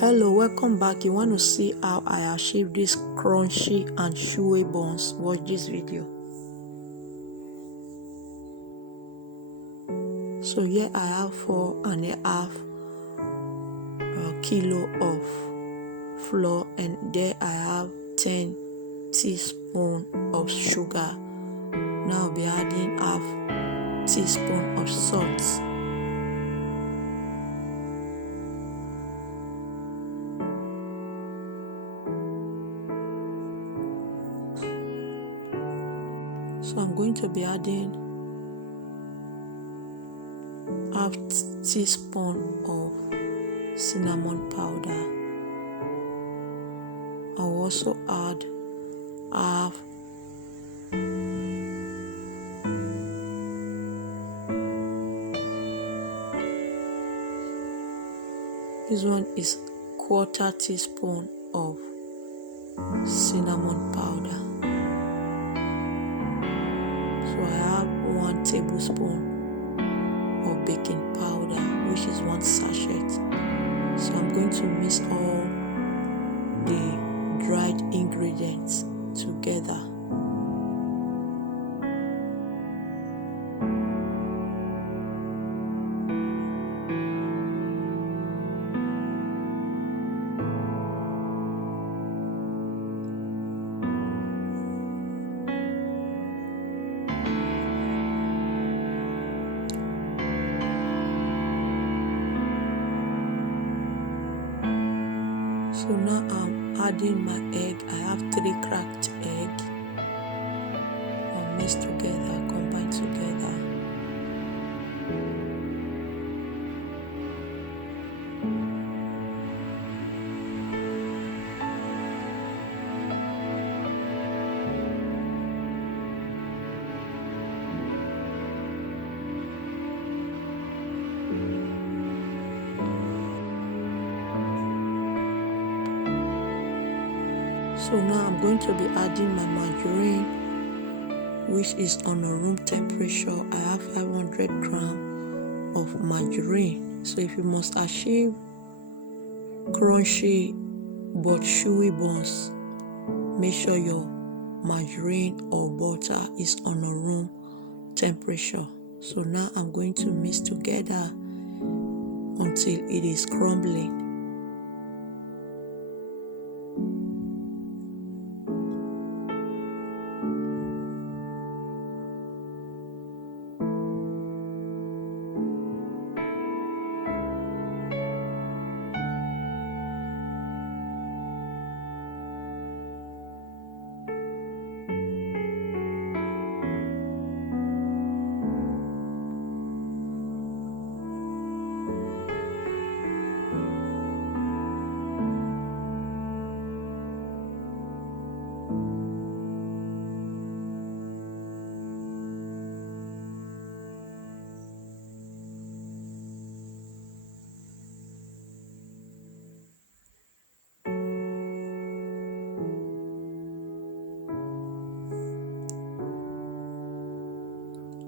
Hello, welcome back. You want to see how I achieve this crunchy and chewy buns? Watch this video. So here I have 4.5 kilo of flour, and there I have 10 teaspoons of sugar. Now I'll be adding half teaspoon of salt. So I'm going to be adding half teaspoon of cinnamon powder. I'll also add half this one is quarter teaspoon of cinnamon powder. So I have 1 tablespoon of baking powder, which is 1 sachet. So I'm going to mix all the dried ingredients together. So now I'm adding my egg. I have 3 cracked eggs. I'll mix together, combine together. So now I'm going to be adding my magarine, which is on a room temperature. I have 500 grams of margarine. So if you must achieve crunchy but chewy buns, make sure your margarine or butter is on a room temperature. So now I'm going to mix together until it is crumbling.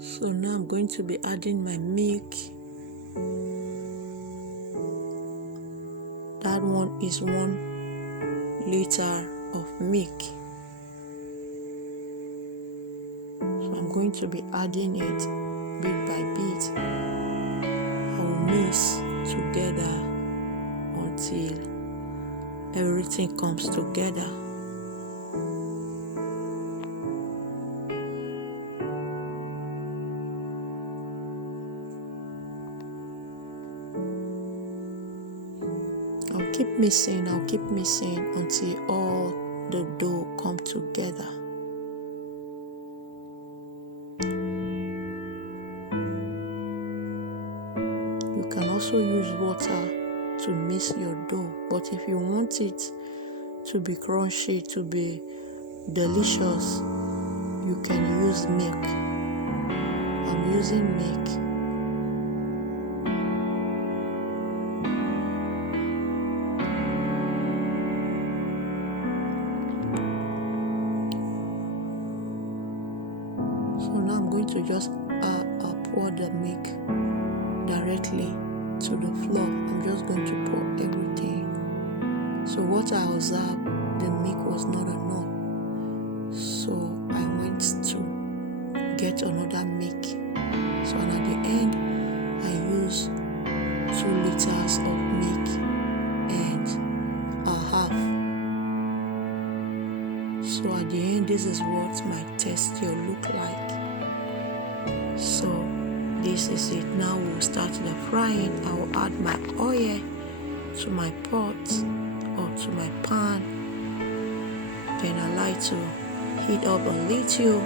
So now I'm going to be adding my milk. That one is 1 liter of milk. So I'm going to be adding it bit by bit. I will mix together until everything comes together. I'll keep mixing until all the dough come together. You can also use water to mix your dough, but if you want it to be crunchy, to be delicious, you can use milk. I'm using milk. So now I'm going to just pour the milk directly to the flour. I'm just going to pour everything So what I observed, the milk was not enough. So I went to get another milk. So and at the end, I used 2 liters of milk and a half. So at the end, this is what my texture look like. So this is it. Now we'll start the frying. I will add my oil to my pot or to my pan. Then I like to heat up a little.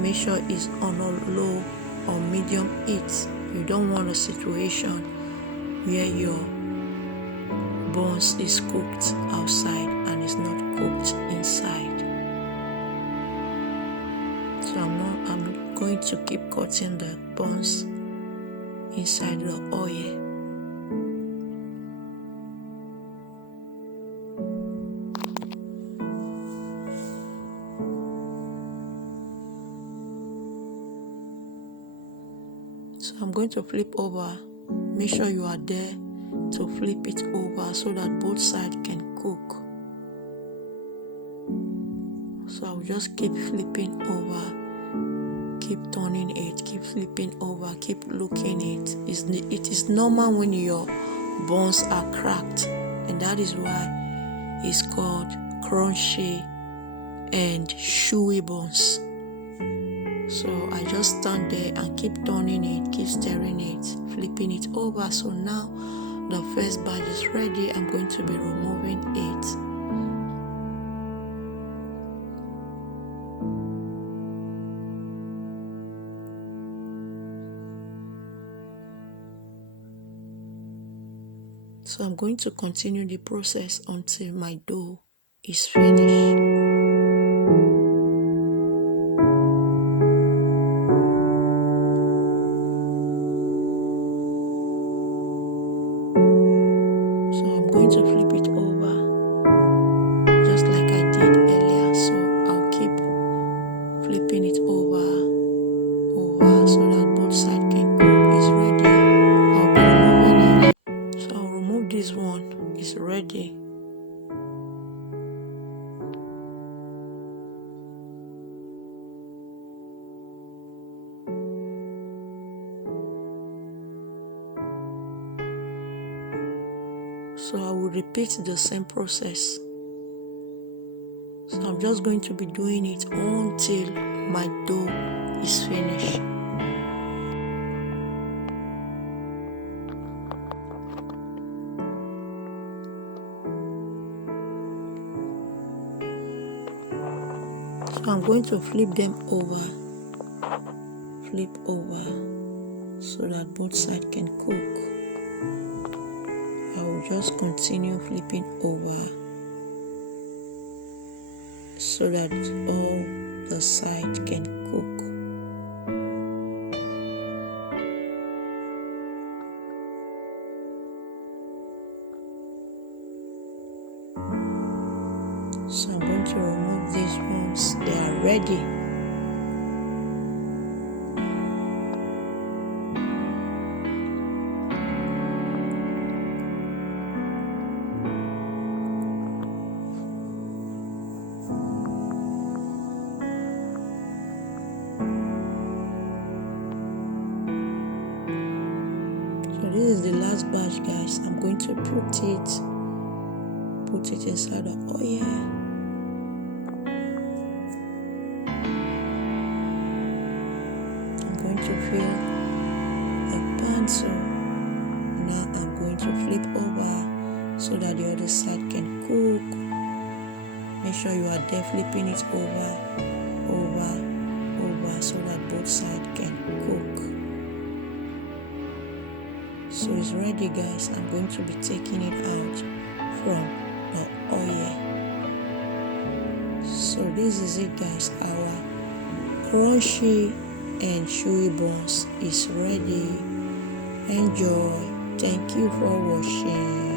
Make sure it's on a low or medium heat. You don't want a situation where your buns is cooked outside and it's not cooked inside. So I'm going to keep cutting the buns inside the oil. So I'm going to flip over. Make sure you are there to flip it over so that both sides can cook. So I'll just keep flipping over, keep turning it, keep flipping over, keep looking it. It is normal when your buns are cracked, and that is why it's called crunchy and chewy buns. So I just stand there and keep turning it, keep stirring it, flipping it over. So now the first batch is ready. I'm going to be removing it. So I'm going to continue the process until my dough is finished. So I'm going to flip it over just like I did earlier. So I'll keep flipping it over so that both sides can cook. It's ready. I'll be removing it. So I'll remove this one. It's ready. So I will repeat the same process. So I'm just going to be doing it until my dough is finished. So I'm going to flip them over, flip over, so that both sides can cook. I will just continue flipping over so that all the sides can cook. So I'm going to remove these ones. They are ready. So this is the last batch, guys. I'm going to put it inside the oil. I'm going to fill the pan. So now I'm going to flip over so that the other side can cook. Make sure you are there flipping it over so that both sides can cook. So it's ready, guys. I'm going to be taking it out from the oil. So this is it, guys. Our crunchy and chewy buns is ready. Enjoy. Thank you for watching.